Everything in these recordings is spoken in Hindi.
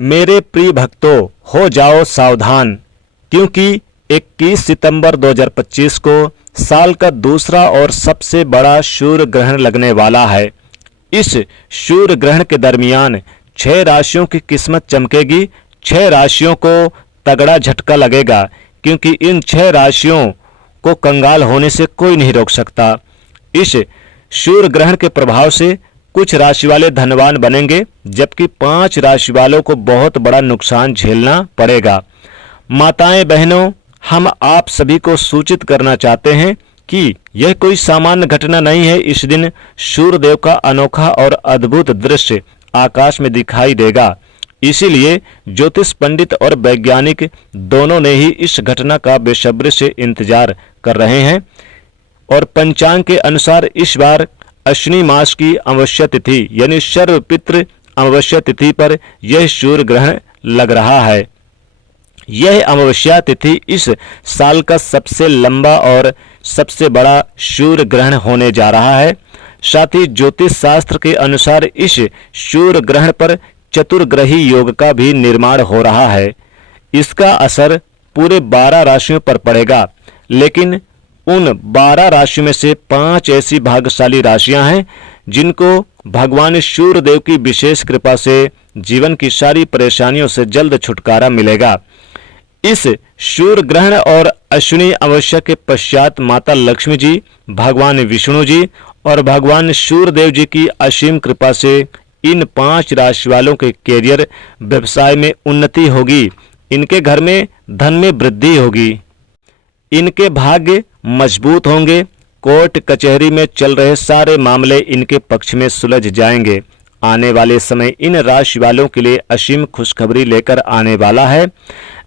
मेरे प्रिय भक्तों, हो जाओ सावधान, क्योंकि 21 सितंबर 2025 को साल का दूसरा और सबसे बड़ा सूर्य ग्रहण लगने वाला है। इस सूर्य ग्रहण के दरमियान 6 राशियों की किस्मत चमकेगी। 6 राशियों को तगड़ा झटका लगेगा, क्योंकि इन 6 राशियों को कंगाल होने से कोई नहीं रोक सकता। इस सूर्य ग्रहण के प्रभाव से कुछ राशि वाले धनवान बनेंगे, जबकि 5 राशि वालों को बहुत बड़ा नुकसान झेलना पड़ेगा। माताएं बहनों, हम आप सभी को सूचित करना चाहते हैं कि यह कोई सामान्य घटना नहीं है। इस दिन सूर्यदेव का अनोखा और अद्भुत दृश्य आकाश में दिखाई देगा। इसीलिए ज्योतिष पंडित और वैज्ञानिक दोनों ने ही इस घटना का बेसब्री से इंतजार कर रहे हैं। और पंचांग के अनुसार इस बार अश्विनी मास की अमावस्या तिथि यानी सर्वपितृ अमावस्या तिथि पर यह सूर्य ग्रहण लग रहा है। यह अमावस्या तिथि इस साल का सबसे लंबा और सबसे बड़ा सूर्य ग्रहण होने जा रहा है। साथ ही ज्योतिष शास्त्र के अनुसार इस सूर्य ग्रहण पर चतुर्ग्रही योग का भी निर्माण हो रहा है। इसका असर पूरे 12 राशियों पर पड़ेगा, लेकिन उन 12 राशियों में से 5 ऐसी भाग्यशाली राशियां हैं जिनको भगवान सूर्यदेव की विशेष कृपा से जीवन की सारी परेशानियों से जल्द छुटकारा मिलेगा। इस सूर्य ग्रहण और अश्विनी अमावस्या के पश्चात माता लक्ष्मी जी, भगवान विष्णु जी और भगवान सूर्यदेव जी की असीम कृपा से इन 5 राशि वालों के कैरियर व्यवसाय में उन्नति होगी। इनके घर में धन में वृद्धि होगी। इनके भाग्य मजबूत होंगे। कोर्ट कचहरी में चल रहे सारे मामले इनके पक्ष में सुलझ जाएंगे। आने वाले समय इन राशि वालों के लिए असीम खुशखबरी लेकर आने वाला है।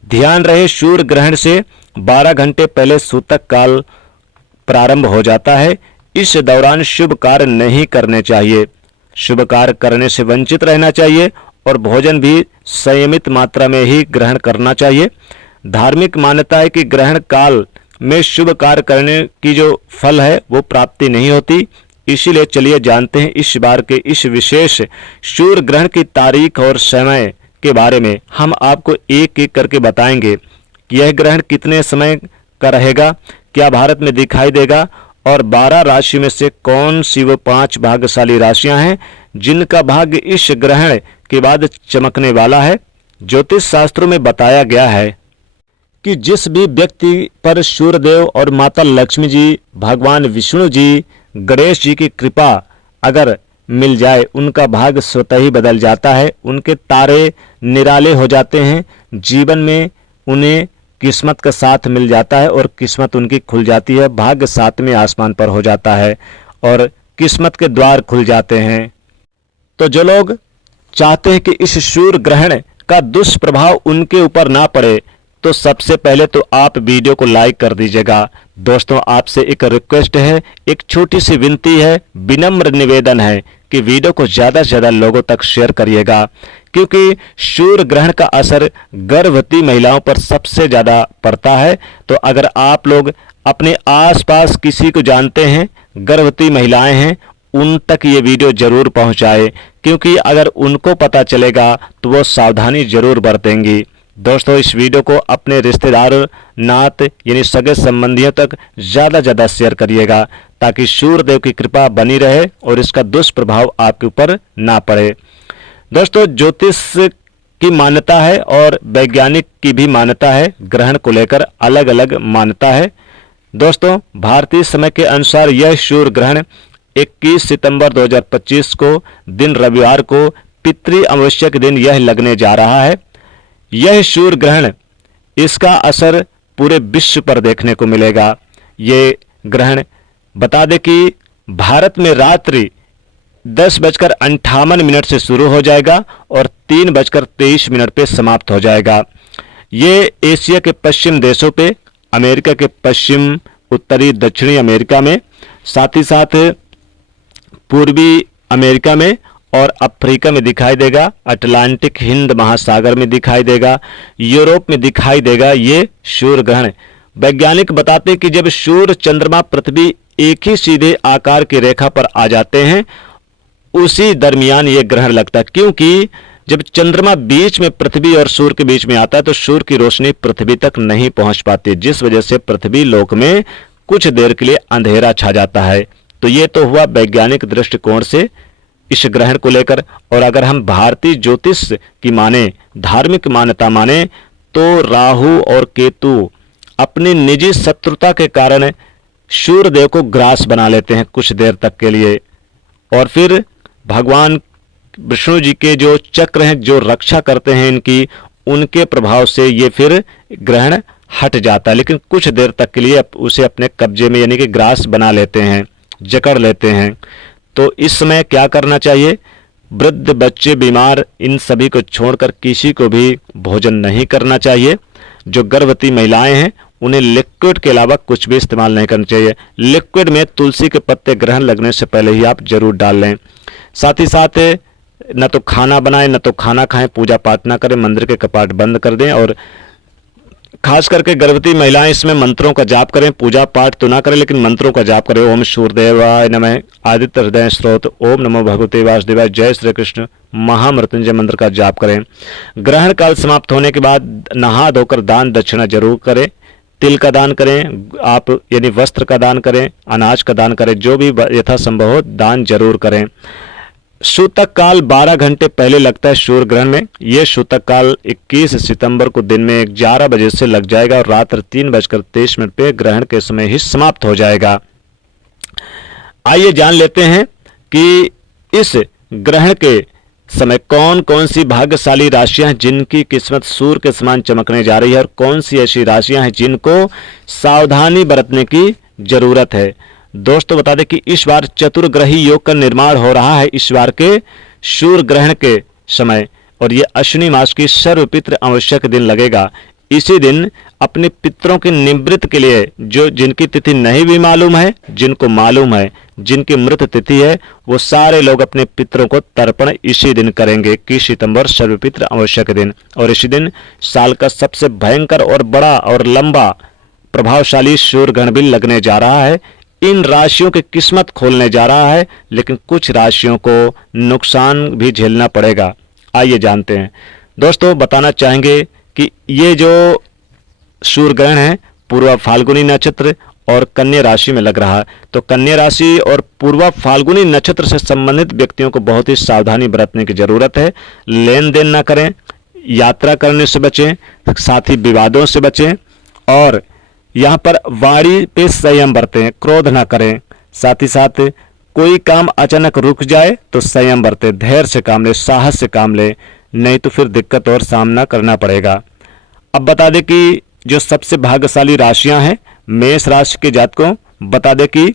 ध्यान रहे, सूर्य ग्रहण से 12 घंटे पहले सूतक काल प्रारंभ हो जाता है। इस दौरान शुभ कार्य नहीं करने चाहिए। शुभ कार्य करने से वंचित रहना चाहिए और भोजन भी संयमित मात्रा में ही ग्रहण करना चाहिए। धार्मिक मान्यता है कि ग्रहण काल में शुभ कार्य करने की जो फल है वो प्राप्ति नहीं होती। इसीलिए चलिए जानते हैं इस बार के इस विशेष सूर्य ग्रहण की तारीख और समय के बारे में। हम आपको एक एक करके बताएंगे कि यह ग्रहण कितने समय का रहेगा, क्या भारत में दिखाई देगा और 12 राशि में से कौन सी वो 5 भाग्यशाली राशियां हैं जिनका भाग्य इस ग्रहण के बाद चमकने वाला है। ज्योतिष शास्त्रों में बताया गया है कि जिस भी व्यक्ति पर सूर्यदेव और माता लक्ष्मी जी, भगवान विष्णु जी, गणेश जी की कृपा अगर मिल जाए, उनका भाग्य स्वतः ही बदल जाता है। उनके तारे निराले हो जाते हैं। जीवन में उन्हें किस्मत का साथ मिल जाता है और किस्मत उनकी खुल जाती है। भाग्य 7वें आसमान पर हो जाता है और किस्मत के द्वार खुल जाते हैं। तो जो लोग चाहते हैं कि इस सूर्य ग्रहण का दुष्प्रभाव उनके ऊपर ना पड़े, तो सबसे पहले तो आप वीडियो को लाइक कर दीजिएगा। दोस्तों, आपसे एक रिक्वेस्ट है, एक छोटी सी विनती है, विनम्र निवेदन है कि वीडियो को ज़्यादा से ज़्यादा लोगों तक शेयर करिएगा, क्योंकि सूर्य ग्रहण का असर गर्भवती महिलाओं पर सबसे ज़्यादा पड़ता है। तो अगर आप लोग अपने आसपास किसी को जानते हैं गर्भवती महिलाएं हैं, उन तक ये वीडियो जरूर पहुंचाए, क्योंकि अगर उनको पता चलेगा तो वो सावधानी जरूर बरतेंगी। दोस्तों, इस वीडियो को अपने रिश्तेदारों, नात यानी सगे संबंधियों तक ज़्यादा शेयर करिएगा, ताकि सूर्यदेव की कृपा बनी रहे और इसका दुष्प्रभाव आपके ऊपर ना पड़े। दोस्तों, ज्योतिष की मान्यता है और वैज्ञानिक की भी मान्यता है। ग्रहण को लेकर अलग अलग मान्यता है। दोस्तों, भारतीय समय के अनुसार यह सूर्य ग्रहण 21 सितंबर 2025 को दिन रविवार को पितृ अमावस्या के दिन यह लगने जा रहा है। यह सूर्य ग्रहण, इसका असर पूरे विश्व पर देखने को मिलेगा। ये ग्रहण बता दें कि भारत में रात्रि 10:58 से शुरू हो जाएगा और 3:23 पे समाप्त हो जाएगा। ये एशिया के पश्चिम देशों पे, अमेरिका के पश्चिम, उत्तरी, दक्षिणी अमेरिका में, साथ ही साथ पूर्वी अमेरिका में और अफ्रीका में दिखाई देगा। अटलांटिक हिंद महासागर में दिखाई देगा। यूरोप में दिखाई देगा ये सूर्य ग्रहण। वैज्ञानिक बताते हैं कि जब सूर्य, चंद्रमा, पृथ्वी एक ही सीधे आकार की रेखा पर आ जाते हैं, उसी दरमियान ये ग्रहण लगता है, क्योंकि जब चंद्रमा बीच में पृथ्वी और सूर्य के बीच में आता है तो सूर्य की रोशनी पृथ्वी तक नहीं पहुंच पाती, जिस वजह से पृथ्वी लोक में कुछ देर के लिए अंधेरा छा जाता है। तो ये तो हुआ वैज्ञानिक दृष्टिकोण से इस ग्रहण को लेकर। और अगर हम भारतीय ज्योतिष की माने, धार्मिक मान्यता माने, तो राहु और केतु अपनी निजी शत्रुता के कारण सूर्यदेव को ग्रास बना लेते हैं कुछ देर तक के लिए, और फिर भगवान विष्णु जी के जो चक्र हैं जो रक्षा करते हैं इनकी, उनके प्रभाव से ये फिर ग्रहण हट जाता है, लेकिन कुछ देर तक के लिए उसे अपने कब्जे में यानी कि ग्रास बना लेते हैं, जकड़ लेते हैं। तो इस समय क्या करना चाहिए? वृद्ध, बच्चे, बीमार, इन सभी को छोड़कर किसी को भी भोजन नहीं करना चाहिए। जो गर्भवती महिलाएं हैं उन्हें लिक्विड के अलावा कुछ भी इस्तेमाल नहीं करना चाहिए। लिक्विड में तुलसी के पत्ते ग्रहण लगने से पहले ही आप जरूर डाल लें। साथ ही साथ न तो खाना बनाएं, न तो खाना खाएं, पूजा पाठ ना करें, मंदिर के कपाट बंद कर दें। और खास करके गर्भवती महिलाएं इसमें मंत्रों का जाप करें, पूजा पाठ तो ना करें लेकिन मंत्रों का जाप करें। ओम सूर्यदेवाय नमः, आदित्य हृदय स्रोत, ओम नमो भगवते वासुदेवाय, जय श्री कृष्ण, महामृत्युंजय मंत्र का जाप करें। ग्रहण काल समाप्त होने के बाद नहा धोकर दान दक्षिणा जरूर करें। तिल का दान करें आप, यानी वस्त्र का दान करें, अनाज का दान करें, जो भी यथासंभव हो दान जरूर करें। सूतक काल 12 घंटे पहले लगता है सूर्य ग्रहण में। यह सूतक काल 21 सितंबर को दिन में 11 बजे से लग जाएगा और रात्र 3:23 पे ग्रहण के समय ही समाप्त हो जाएगा। आइए जान लेते हैं कि इस ग्रहण के समय कौन कौन सी भाग्यशाली राशियां हैं जिनकी किस्मत सूर्य के समान चमकने जा रही है, और कौन सी ऐसी राशियां हैं जिनको सावधानी बरतने की जरूरत है। दोस्तों बता दें कि इस बार चतुर्ग्रही योग का निर्माण हो रहा है इस बार के सूर्य ग्रहण के समय, और ये अश्विनी मास की सर्वपितृ आवश्यक दिन लगेगा। इसी दिन अपने पितरों के निवृत्त के लिए, जो जिनकी तिथि नहीं भी मालूम है, जिनको मालूम है, जिनकी मृत तिथि है, वो सारे लोग अपने पितरों को तर्पण इसी दिन करेंगे। 21 सितंबर सर्वपितृ आवश्यक दिन। और इसी दिन साल का सबसे भयंकर और बड़ा और लंबा प्रभावशाली सूर्य ग्रहण भी लगने जा रहा है। इन राशियों की किस्मत खोलने जा रहा है, लेकिन कुछ राशियों को नुकसान भी झेलना पड़ेगा। आइए जानते हैं। दोस्तों बताना चाहेंगे कि ये जो सूर्य ग्रहण है पूर्वा फाल्गुनी नक्षत्र और कन्या राशि में लग रहा है। तो कन्या राशि और पूर्वा फाल्गुनी नक्षत्र से संबंधित व्यक्तियों को बहुत ही सावधानी बरतने की जरूरत है। लेन देन ना करें, यात्रा करने से बचें, साथ ही विवादों से बचें, और यहाँ पर वाणी पे संयम बरतें, क्रोध ना करें। साथ ही साथ कोई काम अचानक रुक जाए तो संयम बरतें, धैर्य से काम ले, साहस से काम ले, नहीं तो फिर दिक्कत और सामना करना पड़ेगा। अब बता दें कि जो सबसे भाग्यशाली राशियां हैं मेष राशि के जातकों, बता दें कि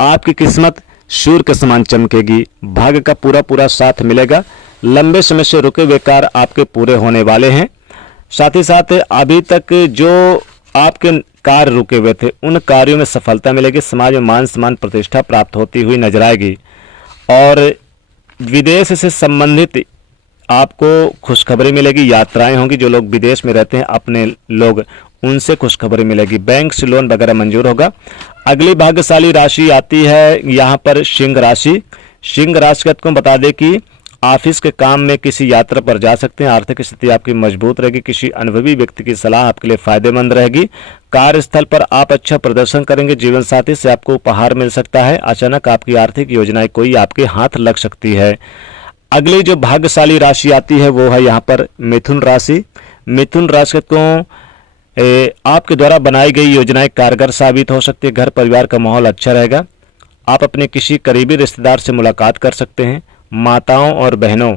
आपकी किस्मत सूर्य के समान चमकेगी, भाग्य का पूरा पूरा साथ मिलेगा, लंबे समय से रुके हुए कार्य आपके पूरे होने वाले हैं। साथ ही साथ अभी तक जो आपके कार्य रुके हुए थे उन कार्यों में सफलता मिलेगी, समाज में मान सम्मान प्रतिष्ठा प्राप्त होती हुई नजर आएगी, और विदेश से संबंधित आपको खुशखबरी मिलेगी, यात्राएं होंगी। जो लोग विदेश में रहते हैं अपने लोग, उनसे खुशखबरी मिलेगी, बैंक से लोन वगैरह मंजूर होगा। अगली भाग्यशाली राशि आती है यहाँ पर सिंह राशि। सिंह राशि को बता दें कि ऑफिस के काम में किसी यात्रा पर जा सकते हैं, आर्थिक स्थिति आपकी मजबूत रहेगी, किसी अनुभवी व्यक्ति की सलाह आपके लिए फायदेमंद रहेगी, कार्यस्थल पर आप अच्छा प्रदर्शन करेंगे, जीवन साथी से आपको उपहार मिल सकता है, अचानक आपकी आर्थिक योजनाएं कोई आपके हाथ लग सकती है। अगली जो भाग्यशाली राशि आती है वो है यहाँ पर मिथुन राशि। मिथुन राशि को आपके द्वारा बनाई गई योजनाएं कारगर साबित हो सकती है, घर परिवार का माहौल अच्छा रहेगा, आप अपने किसी करीबी रिश्तेदार से मुलाकात कर सकते हैं। माताओं और बहनों,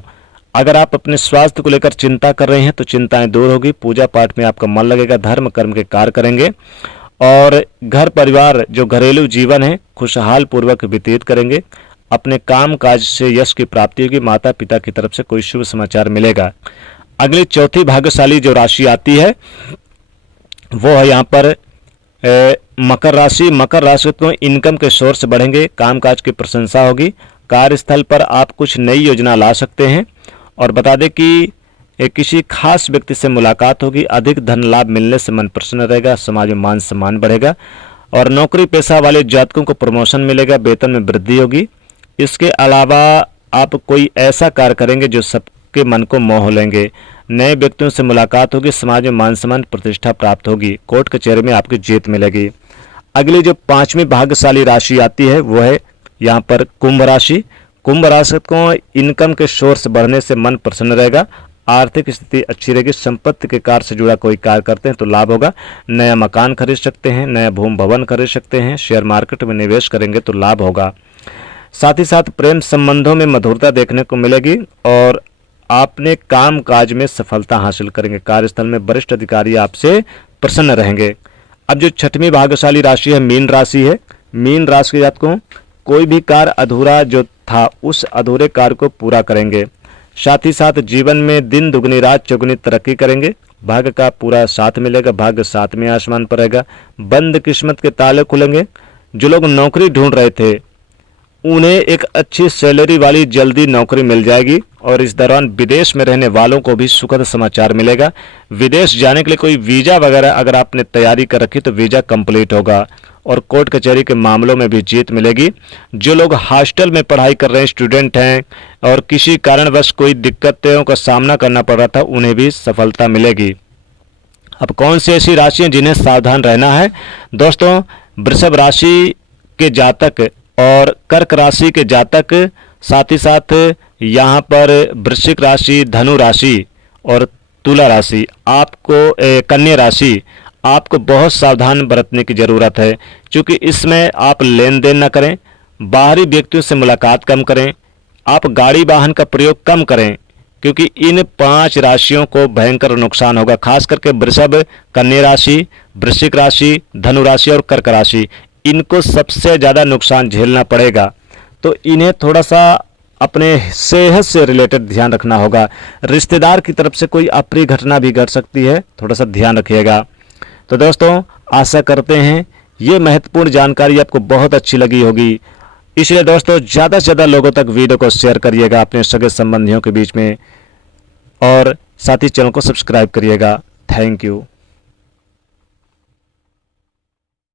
अगर आप अपने स्वास्थ्य को लेकर चिंता कर रहे हैं तो चिंताएं दूर होगी, पूजा पाठ में आपका मन लगेगा, धर्म कर्म के कार्य करेंगे, और घर परिवार जो घरेलू जीवन है खुशहाल पूर्वक व्यतीत करेंगे। अपने काम काज से यश की प्राप्ति होगी, माता पिता की तरफ से कोई शुभ समाचार मिलेगा। अगली चौथी भाग्यशाली जो राशि आती है वो है यहाँ पर मकर राशि। मकर राशि को इनकम के सोर्स बढ़ेंगे, कामकाज की प्रशंसा होगी, कार्यस्थल पर आप कुछ नई योजना ला सकते हैं। और बता दें कि किसी खास व्यक्ति से मुलाकात होगी, अधिक धन लाभ मिलने से मन प्रसन्न रहेगा, समाज में मान सम्मान बढ़ेगा, और नौकरी पेशा वाले जातकों को प्रमोशन मिलेगा, वेतन में वृद्धि होगी। इसके अलावा आप कोई ऐसा कार्य करेंगे जो सब आपके मन को मोह लेंगे। नए व्यक्तियों से मुलाकात होगी, समाज में मान सम्मान प्रतिष्ठा प्राप्त होगी, कोर्ट कचहरी में आपकी जीत मिलेगी। अगली जो 5वीं भाग्यशाली राशि आती है वो है यहाँ पर कुंभ राशि। कुंभ राशि को इनकम के सोर्स बढ़ने से मन प्रसन्न रहेगा, आर्थिक स्थिति अच्छी रहेगी, संपत्ति के कार्य से जुड़ा कोई कार्य करते हैं तो लाभ होगा, नया मकान खरीद सकते हैं, नया भूमि भवन खरीद सकते हैं, शेयर मार्केट में निवेश करेंगे तो लाभ होगा। साथ ही साथ प्रेम संबंधों में मधुरता देखने को मिलेगी और आपने काम काज में सफलता हासिल करेंगे, कार्यस्थल में वरिष्ठ अधिकारी आपसे प्रसन्न रहेंगे। अब जो 6वीं भाग्यशाली राशि है मीन राशि है। मीन राशि के जातकों कोई भी कार्य अधूरा जो था उस अधूरे कार्य को पूरा करेंगे। साथ ही साथ जीवन में दिन दुगनी रात चौगुनी तरक्की करेंगे, भाग्य का पूरा साथ मिलेगा, भाग्य 7वें आसमान पर रहेगा, बंद किस्मत के ताले खुलेंगे। जो लोग नौकरी ढूंढ रहे थे उन्हें एक अच्छी सैलरी वाली जल्दी नौकरी मिल जाएगी और इस दौरान विदेश में रहने वालों को भी सुखद समाचार मिलेगा। विदेश जाने के लिए कोई वीज़ा वगैरह अगर आपने तैयारी कर रखी तो वीज़ा कंप्लीट होगा और कोर्ट कचहरी के मामलों में भी जीत मिलेगी। जो लोग हॉस्टल में पढ़ाई कर रहे हैं, स्टूडेंट हैं और किसी कारणवश कोई दिक्कतों का सामना करना पड़ रहा था, उन्हें भी सफलता मिलेगी। अब कौन सी ऐसी राशियाँ जिन्हें सावधान रहना है? दोस्तों, वृषभ राशि के जातक और कर्क राशि के जातक, साथ ही साथ यहाँ पर वृश्चिक राशि, धनु राशि और तुला राशि, आपको कन्या राशि, आपको बहुत सावधान बरतने की ज़रूरत है क्योंकि इसमें आप लेन देन न करें, बाहरी व्यक्तियों से मुलाकात कम करें, आप गाड़ी वाहन का प्रयोग कम करें क्योंकि इन 5 राशियों को भयंकर नुकसान होगा। खास करके वृषभ, कन्या राशि, वृश्चिक राशि, धनु राशि और कर्क राशि, इनको सबसे ज़्यादा नुकसान झेलना पड़ेगा। तो इन्हें थोड़ा सा अपने सेहत से रिलेटेड ध्यान रखना होगा। रिश्तेदार की तरफ से कोई अप्रिय घटना भी घट सकती है, थोड़ा सा ध्यान रखिएगा। तो दोस्तों, आशा करते हैं ये महत्वपूर्ण जानकारी आपको बहुत अच्छी लगी होगी। इसलिए दोस्तों ज़्यादा से ज़्यादा लोगों तक वीडियो को शेयर करिएगा अपने सगे संबंधियों के बीच में और साथ ही चैनल को सब्सक्राइब करिएगा। Thank you.